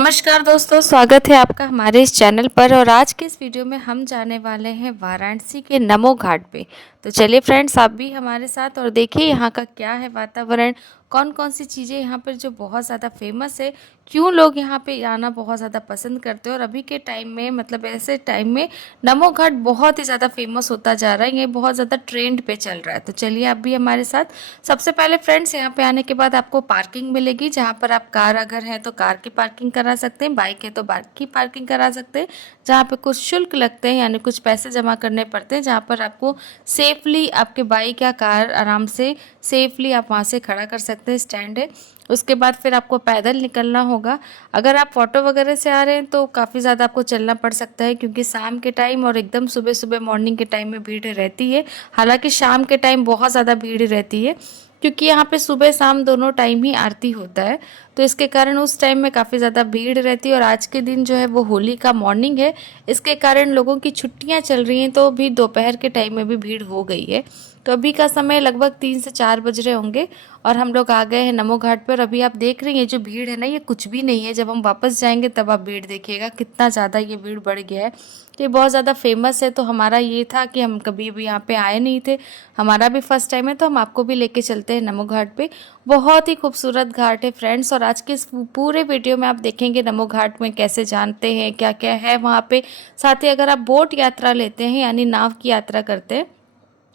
नमस्कार दोस्तों, स्वागत है आपका हमारे इस चैनल पर। और आज के इस वीडियो में हम जाने वाले हैं वाराणसी के नमो घाट पे। तो चलिए फ्रेंड्स, आप भी हमारे साथ और देखिए यहाँ का क्या है वातावरण, कौन कौन सी चीज़ें यहाँ पर जो बहुत ज़्यादा फेमस है, क्यों लोग यहाँ पे आना बहुत ज़्यादा पसंद करते हैं। और अभी के टाइम में, मतलब ऐसे टाइम में नमो घाट बहुत ही ज़्यादा फेमस होता जा रहा है, ये बहुत ज़्यादा ट्रेंड पे चल रहा है। तो चलिए आप भी हमारे साथ। सबसे पहले फ्रेंड्स, यहाँ पे आने के बाद आपको पार्किंग मिलेगी, जहाँ पर आप कार अगर है तो कार की पार्किंग करा सकते हैं, बाइक है तो बाइक की पार्किंग करा सकते हैं। जहाँ पे कुछ शुल्क लगते हैं, यानी कुछ पैसे जमा करने पड़ते हैं, जहाँ पर आपको सेफली आपके बाइक या कार आराम से सेफली आप वहाँ से खड़ा कर सकते हैं, स्टैंड है। उसके बाद फिर आपको पैदल निकलना होगा। अगर आप ऑटो वगैरह से आ रहे हैं तो काफ़ी ज़्यादा आपको चलना पड़ सकता है, क्योंकि शाम के टाइम और एकदम सुबह सुबह मॉर्निंग के टाइम में भीड़ रहती है। हालांकि शाम के टाइम बहुत ज़्यादा भीड़ रहती है, क्योंकि यहाँ पे सुबह शाम दोनों टाइम ही आरती होता है। तो इसके कारण उस टाइम में काफ़ी ज़्यादा भीड़ रहती है। और आज के दिन जो है वो होली का मॉर्निंग है, इसके कारण लोगों की छुट्टियाँ चल रही हैं, तो भी दोपहर के टाइम में भी भीड़ हो गई है। तो अभी का समय लगभग 3 से 4 बज रहे होंगे और हम लोग आ गए हैं नमो घाट पर। अभी आप देख रही हैं जो भीड़ है ना, ये कुछ भी नहीं है। जब हम वापस जाएंगे तब आप भीड़ देखिएगा कितना ज़्यादा ये भीड़ बढ़ गया है। तो ये बहुत ज़्यादा फेमस है। तो हमारा ये था कि हम कभी भी यहाँ पे आए नहीं थे, हमारा भी फर्स्ट टाइम है, तो हम आपको भी लेके चलते हैं नमो घाट पे। बहुत ही खूबसूरत घाट है फ्रेंड्स। और आज के इस पूरे वीडियो में आप देखेंगे नमो घाट में कैसे जानते हैं, क्या क्या है वहाँ पे। साथ ही अगर आप बोट यात्रा लेते हैं, यानी नाव की यात्रा करते हैं,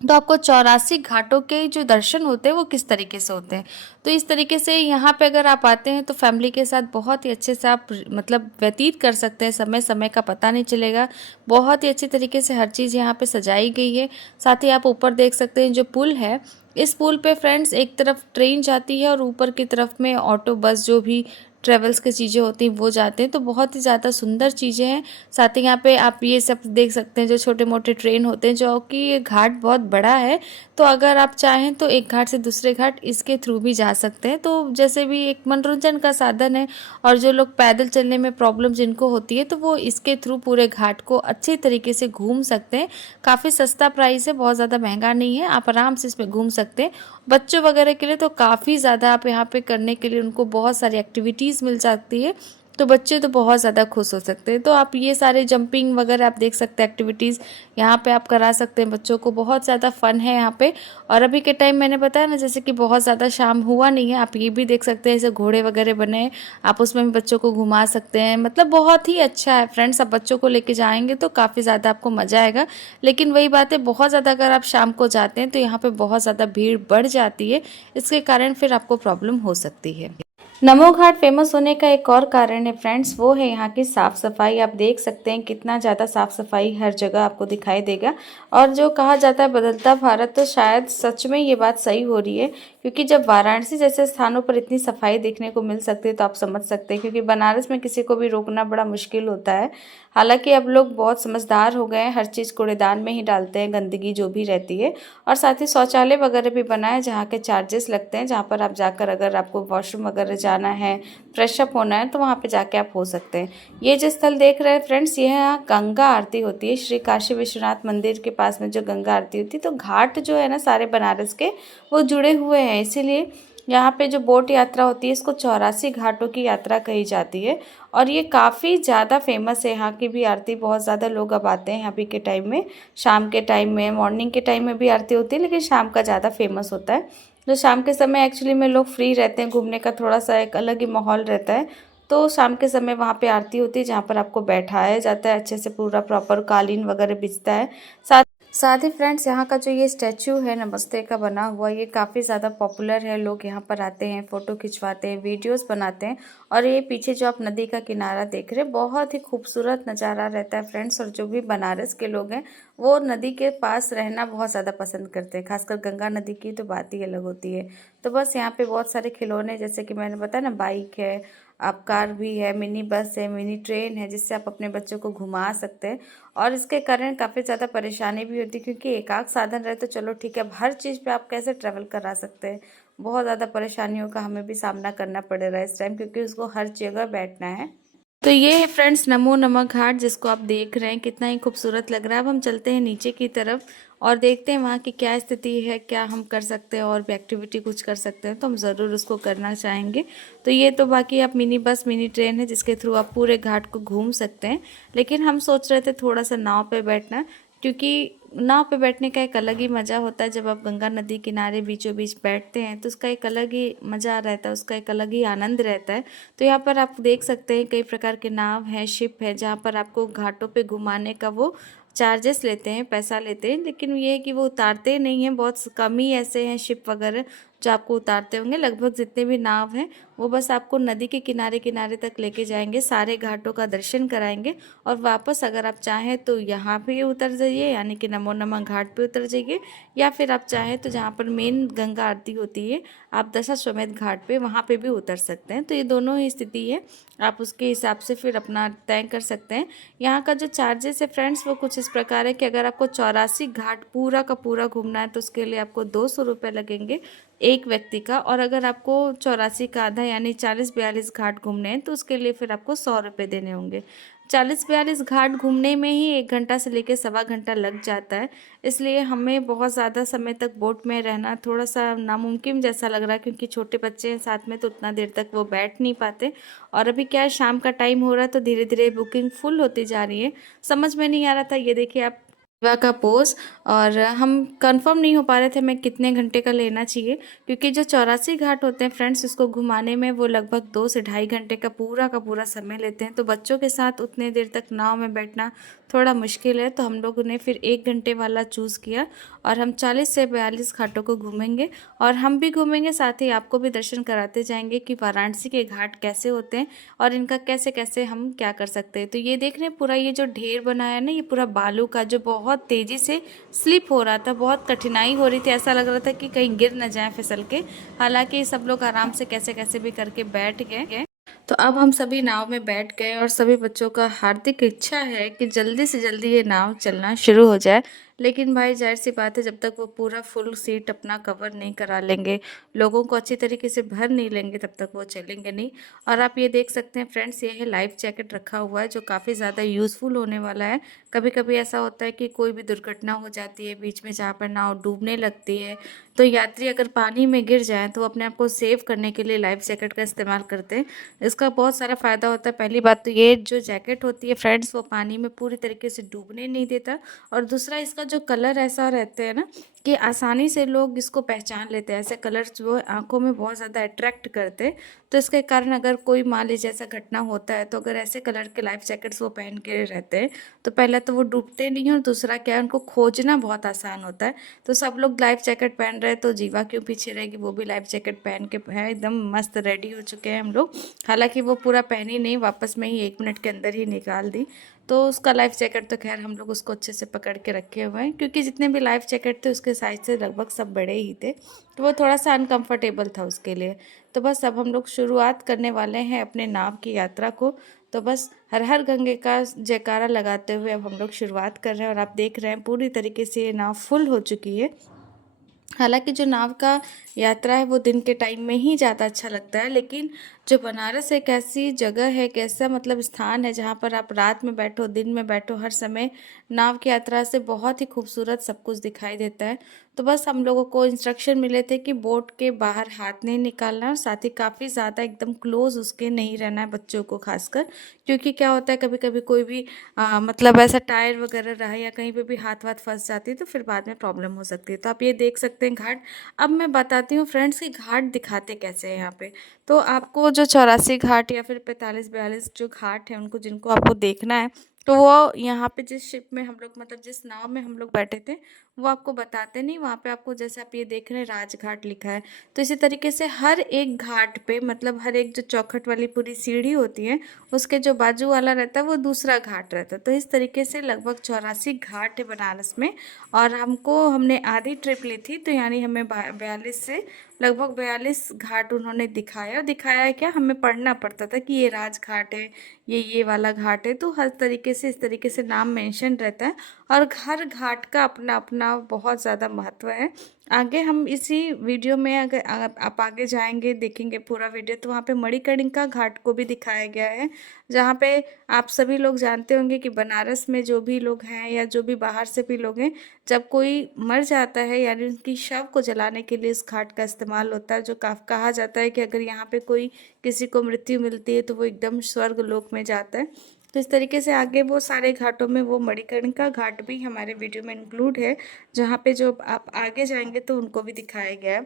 तो आपको 84 घाटों के जो दर्शन होते हैं वो किस तरीके से होते हैं। तो इस तरीके से यहाँ पे अगर आप आते हैं तो फैमिली के साथ बहुत ही अच्छे से आप मतलब व्यतीत कर सकते हैं, समय समय का पता नहीं चलेगा। बहुत ही अच्छी तरीके से हर चीज़ यहाँ पे सजाई गई है। साथ ही आप ऊपर देख सकते हैं जो पुल है, इस पुल पे फ्रेंड्स एक तरफ ट्रेन जाती है और ऊपर की तरफ में ऑटो बस जो भी ट्रेवल्स की चीज़ें होती हैं वो जाते हैं। तो बहुत ही ज़्यादा सुंदर चीज़ें हैं। साथ ही यहाँ पे आप ये सब देख सकते हैं जो छोटे मोटे ट्रेन होते हैं, जो कि ये घाट बहुत बड़ा है। तो अगर आप चाहें तो एक घाट से दूसरे घाट इसके थ्रू भी जा सकते हैं। तो जैसे भी एक मनोरंजन का साधन है, और जो लोग पैदल चलने में प्रॉब्लम जिनको होती है तो वो इसके थ्रू पूरे घाट को अच्छे तरीके से घूम सकते हैं। काफ़ी सस्ता प्राइस है, बहुत ज़्यादा महंगा नहीं है, आप आराम से इसमें घूम सकते हैं। बच्चों वगैरह के लिए तो काफ़ी ज़्यादा आप यहाँ पे करने के लिए उनको बहुत सारी एक्टिविटीज़ मिल जाती है। तो बच्चे तो बहुत ज़्यादा खुश हो सकते हैं। तो आप ये सारे जंपिंग वगैरह आप देख सकते हैं, एक्टिविटीज़ यहाँ पे आप करा सकते हैं बच्चों को। बहुत ज़्यादा फन है यहाँ पे। और अभी के टाइम मैंने बताया ना, जैसे कि बहुत ज़्यादा शाम हुआ नहीं है, आप ये भी देख सकते हैं, ऐसे घोड़े वगैरह बने हैं, आप उसमें भी बच्चों को घुमा सकते हैं। मतलब बहुत ही अच्छा है फ्रेंड्स। आप बच्चों को लेके जाएंगे तो काफ़ी ज़्यादा आपको मज़ा आएगा। लेकिन वही बात है, बहुत ज़्यादा अगर आप शाम को जाते हैं तो यहाँ पे बहुत ज़्यादा भीड़ बढ़ जाती है, इसके कारण फिर आपको प्रॉब्लम हो सकती है। नमो घाट फेमस होने का एक और कारण है फ्रेंड्स, वो है यहाँ की साफ़ सफाई। आप देख सकते हैं कितना ज़्यादा साफ़ सफाई हर जगह आपको दिखाई देगा। और जो कहा जाता है बदलता भारत, तो शायद सच में ये बात सही हो रही है, क्योंकि जब वाराणसी जैसे स्थानों पर इतनी सफाई देखने को मिल सकती है तो आप समझ सकते हैं, क्योंकि बनारस में किसी को भी रोकना बड़ा मुश्किल होता है। हालांकि अब लोग बहुत समझदार हो गए हैं, हर चीज़ कूड़ेदान में ही डालते हैं, गंदगी जो भी रहती है। और साथ ही शौचालय वगैरह भी बनाए जहाँ के चार्जेस लगते हैं, जहाँ पर आप जाकर अगर आपको वॉशरूम वगैरह जाना है, फ्रेश अप होना है, तो वहाँ पे जाके आप हो सकते हैं। ये जो स्थल देख रहे हैं फ्रेंड्स, ये यहाँ गंगा आरती होती है। श्री काशी विश्वनाथ मंदिर के पास में जो गंगा आरती होती है, तो घाट जो है ना सारे बनारस के वो जुड़े हुए हैं, इसीलिए यहाँ पे जो बोट यात्रा होती है इसको 84 घाटों की यात्रा कही जाती है। और ये काफ़ी ज़्यादा फेमस है। यहाँ की भी आरती बहुत ज़्यादा लोग अब आते हैं अभी के टाइम में, शाम के टाइम में, मॉर्निंग के टाइम में भी आरती होती है, लेकिन शाम का ज़्यादा फेमस होता है। जो शाम के समय एक्चुअली में लोग फ्री रहते हैं, घूमने का थोड़ा सा एक अलग ही माहौल रहता है। तो शाम के समय वहाँ पे आरती होती है, जहाँ पर आपको बैठाया जाता है अच्छे से, पूरा प्रॉपर कालीन वगैरह बिछता है। साथ ही फ्रेंड्स, यहाँ का जो ये स्टैचू है नमस्ते का बना हुआ, ये काफ़ी ज़्यादा पॉपुलर है। लोग यहाँ पर आते हैं, फ़ोटो खिंचवाते हैं, वीडियोस बनाते हैं। और ये पीछे जो आप नदी का किनारा देख रहे हैं, बहुत ही खूबसूरत नज़ारा रहता है फ्रेंड्स। और जो भी बनारस के लोग हैं वो नदी के पास रहना बहुत ज़्यादा पसंद करते हैं, खासकर गंगा नदी की तो बात ही अलग होती है। तो बस यहाँ पे बहुत सारे खिलौने, जैसे कि मैंने बताया ना, बाइक है, आप कार भी है, मिनी बस है, मिनी ट्रेन है, जिससे आप अपने बच्चों को घुमा सकते हैं। और इसके कारण काफ़ी ज़्यादा परेशानी भी होती है, क्योंकि एकाक साधन रहे तो चलो ठीक है, अब हर चीज़ पे आप कैसे ट्रैवल करा सकते हैं। बहुत ज़्यादा परेशानियों का हमें भी सामना करना पड़ रहा है इस टाइम, क्योंकि उसको हर जगह बैठना है। तो ये है फ्रेंड्स नमो नमक घाट, जिसको आप देख रहे हैं, कितना ही खूबसूरत लग रहा है। अब हम चलते हैं नीचे की तरफ और देखते हैं वहाँ की क्या स्थिति है, क्या हम कर सकते हैं और भी एक्टिविटी कुछ कर सकते हैं तो हम ज़रूर उसको करना चाहेंगे। तो ये तो बाकी आप मिनी बस मिनी ट्रेन है जिसके थ्रू आप पूरे घाट को घूम सकते हैं, लेकिन हम सोच रहे थे थोड़ा सा नाव पे बैठना, क्योंकि नाव पे बैठने का एक अलग ही मज़ा होता है। जब आप गंगा नदी किनारे बीचों बीच बैठते हैं तो उसका एक अलग ही मज़ा रहता है, उसका एक अलग ही आनंद रहता है। तो यहाँ पर आप देख सकते हैं कई प्रकार के नाव हैं, शिप है, जहाँ पर आपको घाटों पे घुमाने का वो चार्जेस लेते हैं, पैसा लेते हैं, लेकिन ये है कि वो उतारते नहीं हैं। बहुत कम ही ऐसे हैं शिप वगैरह जो आपको उतारते होंगे। लगभग जितने भी नाव हैं वो बस आपको नदी के किनारे किनारे तक लेके जाएंगे, सारे घाटों का दर्शन कराएंगे और वापस अगर आप चाहें तो यहाँ पे उतर जाइए, यानी कि नमो नमः घाट पे उतर जाइए, या फिर आप चाहें तो जहाँ पर मेन गंगा आरती होती है आप दशाश्वमेध घाट पे वहाँ पे भी उतर सकते हैं। तो ये दोनों ही स्थिति है, आप उसके हिसाब से फिर अपना तय कर सकते हैं। यहाँ का जो चार्जेस है फ्रेंड्स वो कुछ इस प्रकार है कि अगर आपको 84 घाट पूरा का पूरा घूमना है तो उसके लिए आपको 200 रुपये लगेंगे एक व्यक्ति का, और अगर आपको 84 का आधा यानी 40-42 घाट घूमने हैं तो उसके लिए फिर आपको 100 रुपये देने होंगे। 40-42 घाट घूमने में ही 1 घंटा से लेकर सवा घंटा लग जाता है, इसलिए हमें बहुत ज़्यादा समय तक बोट में रहना थोड़ा सा नामुमकिन जैसा लग रहा है, क्योंकि छोटे बच्चे हैं साथ में तो उतना देर तक वो बैठ नहीं पाते। और अभी क्या है, शाम का टाइम हो रहा है तो धीरे धीरे बुकिंग फुल होती जा रही है। समझ में नहीं आ रहा था, ये देखिए आप शिवा का पोज, और हम कंफर्म नहीं हो पा रहे थे मैं कितने घंटे का लेना चाहिए, क्योंकि जो 84 घाट होते हैं फ्रेंड्स उसको घुमाने में वो लगभग 2 से ढाई घंटे का पूरा समय लेते हैं। तो बच्चों के साथ उतने देर तक नाव में बैठना थोड़ा मुश्किल है, तो हम लोगों ने फिर 1 घंटे वाला चूज़ किया और हम 40 से 42 घाटों को घूमेंगे और हम भी घूमेंगे, साथ ही आपको भी दर्शन कराते जाएंगे कि वाराणसी के घाट कैसे होते हैं और इनका कैसे कैसे हम क्या कर सकते हैं। तो ये देख रहे हैं पूरा ये जो ढेर बनाया है ना, ये पूरा बालू का जो बहुत तेज़ी से स्लिप हो रहा था, बहुत कठिनाई हो रही थी, ऐसा लग रहा था कि कहीं गिर न जाए फिसल के। हालांकि सब लोग आराम से कैसे कैसे भी करके बैठ गए। तो अब हम सभी नाव में बैठ गए और सभी बच्चों का हार्दिक इच्छा है कि जल्दी से जल्दी ये नाव चलना शुरू हो जाए। लेकिन भाई जाहिर सी बात है, जब तक वो पूरा फुल सीट अपना कवर नहीं करा लेंगे, लोगों को अच्छी तरीके से भर नहीं लेंगे, तब तक वो चलेंगे नहीं। और आप ये देख सकते हैं फ्रेंड्स, ये है लाइफ जैकेट रखा हुआ है जो काफ़ी ज़्यादा यूज़फुल होने वाला है। कभी कभी ऐसा होता है कि कोई भी दुर्घटना हो जाती है बीच में जहाँ पर नाव डूबने लगती है, तो यात्री अगर पानी में गिर जाए तो अपने आप को सेव करने के लिए लाइफ जैकेट का इस्तेमाल करते हैं। इसका बहुत सारा फ़ायदा होता है। पहली बात तो ये जो जैकेट होती है फ्रेंड्स वो पानी में पूरी तरीके से डूबने नहीं देता, और दूसरा इसका जो कलर ऐसा रहते हैं ना कि आसानी से लोग इसको पहचान लेते हैं। ऐसे कलर्स जो आंखों में बहुत ज़्यादा अट्रैक्ट करते हैं, तो इसके कारण अगर कोई मान लीजिए ऐसा घटना होता है तो अगर ऐसे कलर के लाइफ जैकेट्स वो पहन के रहते हैं तो पहले तो वो डूबते नहीं हैं, और दूसरा क्या है उनको खोजना बहुत आसान होता है। तो सब लोग लाइफ जैकेट पहन रहे हैं तो जीवा क्यों पीछे रहेगी, वो भी लाइफ जैकेट पहन के है एकदम मस्त रेडी हो चुके हैं हम लोग। हालांकि वो पूरा पहनी नहीं, वापस में ही 1 मिनट के अंदर ही निकाल दी। तो उसका लाइफ जैकेट तो खैर हम लोग उसको अच्छे से पकड़ के रखे हुए हैं, क्योंकि जितने भी लाइफ जैकेट थे उसके साइज से लगभग सब बड़े ही थे, तो वो थोड़ा सा अनकंफर्टेबल था उसके लिए। तो बस अब हम लोग शुरुआत करने वाले हैं अपने नाव की यात्रा को। तो बस हर हर गंगे का जयकारा लगाते हुए अब हम लोग शुरुआत कर रहे हैं, और आप देख रहे हैं पूरी तरीके से ये नाव फुल हो चुकी है। हालांकि जो नाव का यात्रा है वो दिन के टाइम में ही ज़्यादा अच्छा लगता है, लेकिन जो बनारस एक ऐसी जगह है, कैसा मतलब स्थान है जहाँ पर आप रात में बैठो दिन में बैठो हर समय नाव की यात्रा से बहुत ही खूबसूरत सब कुछ दिखाई देता है। तो बस हम लोगों को इंस्ट्रक्शन मिले थे कि बोट के बाहर हाथ नहीं निकालना, और साथ ही काफ़ी ज़्यादा एकदम क्लोज उसके नहीं रहना है बच्चों को खासकर, क्योंकि क्या होता है कभी कभी कोई भी मतलब ऐसा टायर वगैरह रहा या कहीं पे भी हाथ वाथ फंस जाती है तो फिर बाद में प्रॉब्लम हो सकती है। तो आप ये देख सकते हैं घाट। अब मैं बताती हूँ फ्रेंड्स कि घाट दिखाते कैसे हैं यहाँ पे। तो आपको जो 84 घाट या फिर 45-42 जो घाट हैं उनको जिनको आपको देखना है, तो वो यहाँ पे जिस शिप में हम लोग मतलब जिस नाव में हम लोग बैठे थे वो आपको बताते नहीं। वहाँ पे आपको जैसे आप ये देख रहे हैं राजघाट लिखा है, तो इसी तरीके से हर एक घाट पे मतलब हर एक जो चौखट वाली पूरी सीढ़ी होती है उसके जो बाजू वाला रहता है वो दूसरा घाट रहता है। तो इस तरीके से लगभग 84 घाट है बनारस में, और हमने आधी ट्रिप ली थी, तो यानी हमें 42 घाट उन्होंने दिखाया क्या, हमें पढ़ना पड़ता था कि ये राजघाट है, ये वाला घाट है, तो हर तरीके से इस तरीके से नाम मेंशन रहता है। और हर घाट का अपना अपना बहुत ज़्यादा महत्व है। आगे हम इसी वीडियो में अगर आप आगे जाएंगे देखेंगे पूरा वीडियो, तो वहाँ पे मणिकर्णिका घाट को भी दिखाया गया है, जहाँ पे आप सभी लोग जानते होंगे कि बनारस में जो भी लोग हैं या जो भी बाहर से भी लोग हैं, जब कोई मर जाता है यानी उनकी शव को जलाने के लिए इस घाट का इस्तेमाल होता है। जो कहा जाता है कि अगर यहाँ पे कोई किसी को मृत्यु मिलती है तो वो एकदम स्वर्ग लोक में जाता है। तो इस तरीके से आगे वो सारे घाटों में वो मणिकर्णिका घाट भी हमारे वीडियो में इंक्लूड है, जहाँ पे जो आप आगे जाएंगे तो उनको भी दिखाया गया है।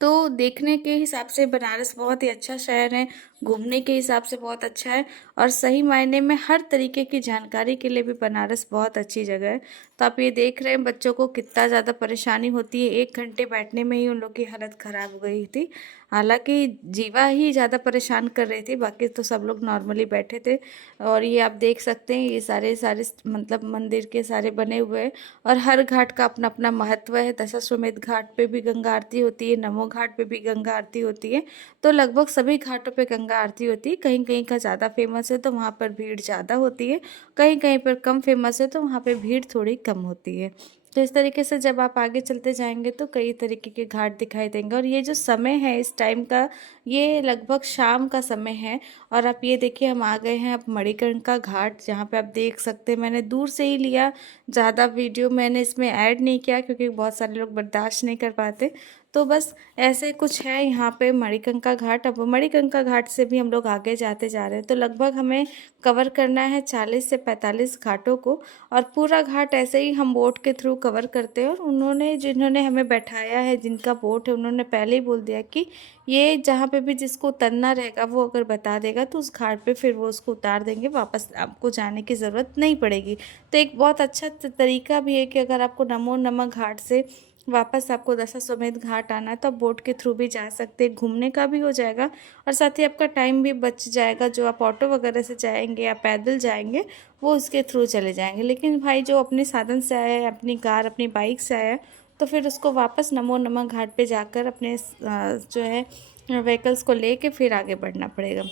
तो देखने के हिसाब से बनारस बहुत ही अच्छा शहर है, घूमने के हिसाब से बहुत अच्छा है, और सही मायने में हर तरीके की जानकारी के लिए भी बनारस बहुत अच्छी जगह है। तो आप ये देख रहे हैं बच्चों को कितना ज़्यादा परेशानी होती है, 1 घंटे बैठने में ही उन लोग की हालत ख़राब हो गई थी। हालांकि जीवा ही ज़्यादा परेशान कर रही थी, बाकी तो सब लोग नॉर्मली बैठे थे। और ये आप देख सकते हैं ये सारे सारे मतलब मंदिर के सारे बने हुए हैं, और हर घाट का अपना अपना महत्व है। दशाश्वमेध घाट पे भी गंगा आरती होती है, नमो घाट पे भी गंगा आरती होती है। तो लगभग सभी घाटों पे गंगा आरती होती है। कहीं कहीं का ज़्यादा फेमस है तो वहाँ पर भीड़ ज़्यादा होती है, कहीं कहीं पर कम फेमस है तो वहाँ पे भीड़ थोड़ी कम होती है। तो इस तरीके से जब आप आगे चलते जाएंगे तो कई तरीके के घाट दिखाई देंगे। और ये जो समय है इस टाइम का, ये लगभग शाम का समय है। और आप ये देखिए हम आ गए हैं अब मणिकर्णिका घाट, जहाँ पे आप देख सकते हैं मैंने दूर से ही लिया, ज़्यादा वीडियो मैंने इसमें ऐड नहीं किया क्योंकि बहुत सारे लोग बर्दाश्त नहीं कर पाते। तो बस ऐसे कुछ है यहाँ पे मणिकर्णिका घाट। अब मणिकर्णिका घाट से भी हम लोग आगे जाते जा रहे हैं, तो लगभग हमें कवर करना है 40 से 45 घाटों को। और पूरा घाट ऐसे ही हम बोट के थ्रू कवर करते हैं। और उन्होंने जिन्होंने हमें बैठाया है, जिनका बोट है, उन्होंने पहले ही बोल दिया कि ये जहाँ पे भी जिसको उतरना रहेगा वो अगर बता देगा तो उस घाट पे फिर वो उसको उतार देंगे, वापस आपको जाने की ज़रूरत नहीं पड़ेगी। तो एक बहुत अच्छा तरीका भी है कि अगर आपको नमो नमक घाट से वापस आपको दशाश्वमेध घाट आना है तो आप बोट के थ्रू भी जा सकते हैं, घूमने का भी हो जाएगा और साथ ही आपका टाइम भी बच जाएगा। जो आप ऑटो वगैरह से जाएंगे या पैदल जाएंगे वो उसके थ्रू चले जाएंगे। लेकिन भाई जो अपने साधन से आया है, अपनी कार अपनी बाइक से आया है, तो फिर उसको वापस नमो नमक घाट पे जाकर अपने जो है व्हीकल्स को लेके फिर आगे बढ़ना पड़ेगा।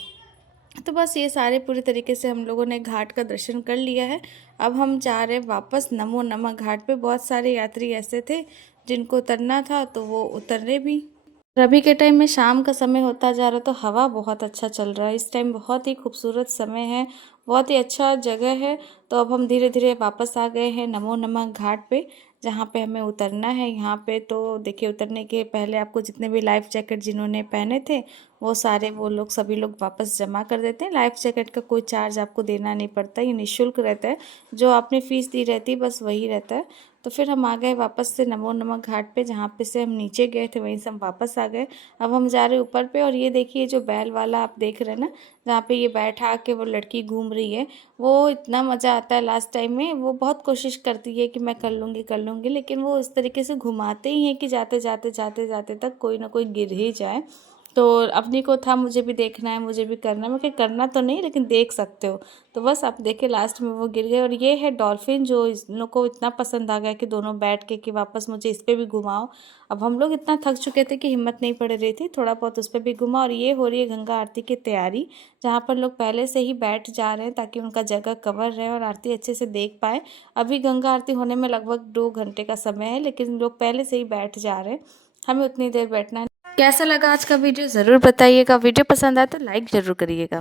तो बस ये सारे पूरी तरीके से हम लोगों ने घाट का दर्शन कर लिया है। अब हम जा रहे हैं वापस नमो नमक घाट पे। बहुत सारे यात्री ऐसे थे जिनको उतरना था तो वो उतर रहे भी। और अभी के टाइम में शाम का समय होता जा रहा है तो हवा बहुत अच्छा चल रहा है। इस टाइम बहुत ही खूबसूरत समय है, बहुत ही अच्छा जगह है। तो अब हम धीरे धीरे वापस आ गए हैं नमो नमक घाट पे, जहाँ पे हमें उतरना है। यहाँ पे तो देखिए उतरने के पहले आपको जितने भी लाइफ जैकेट जिन्होंने पहने थे वो सारे वो लोग सभी लोग वापस जमा कर देते हैं। लाइफ जैकेट का कोई चार्ज आपको देना नहीं पड़ता, ये निःशुल्क रहता है। जो आपने फ़ीस दी रहती है बस वही रहता है। तो फिर हम आ गए वापस से नमो नमक घाट पे, जहाँ पे से हम नीचे गए थे वहीं से हम वापस आ गए। अब हम जा रहे हैं ऊपर पे। और ये देखिए जो बैल वाला आप देख रहे हैं ना, जहाँ पे ये बैठा के वो लड़की घूम रही है, वो इतना मज़ा आता है। लास्ट टाइम में वो बहुत कोशिश करती है कि मैं कर लूँगी, लेकिन वो इस तरीके से घुमाते ही हैं कि जाते जाते जाते जाते तक कोई ना कोई गिर ही जाए। तो अपनी को था मुझे भी देखना है, मुझे भी करना है। मैं क्या करना तो नहीं लेकिन देख सकते हो। तो बस आप देखे लास्ट में वो गिर गए। और ये है डॉल्फिन जो इन लोग को इतना पसंद आ गया कि दोनों बैठ के कि वापस मुझे इस पर भी घुमाओ। अब हम लोग इतना थक चुके थे कि हिम्मत नहीं पड़ रही थी, थोड़ा बहुत उस पर भी घुमा। और ये हो रही है गंगा आरती की तैयारी, जहाँ पर लोग पहले से ही बैठ जा रहे हैं ताकि उनका जगह कवर रहे और आरती अच्छे से देख पाए। अभी गंगा आरती होने में लगभग 2 घंटे का समय है, लेकिन लोग पहले से ही बैठ जा रहे हैं, हमें उतनी देर बैठना है। कैसा लगा आज का वीडियो ज़रूर बताइएगा। वीडियो पसंद आए तो लाइक ज़रूर करिएगा।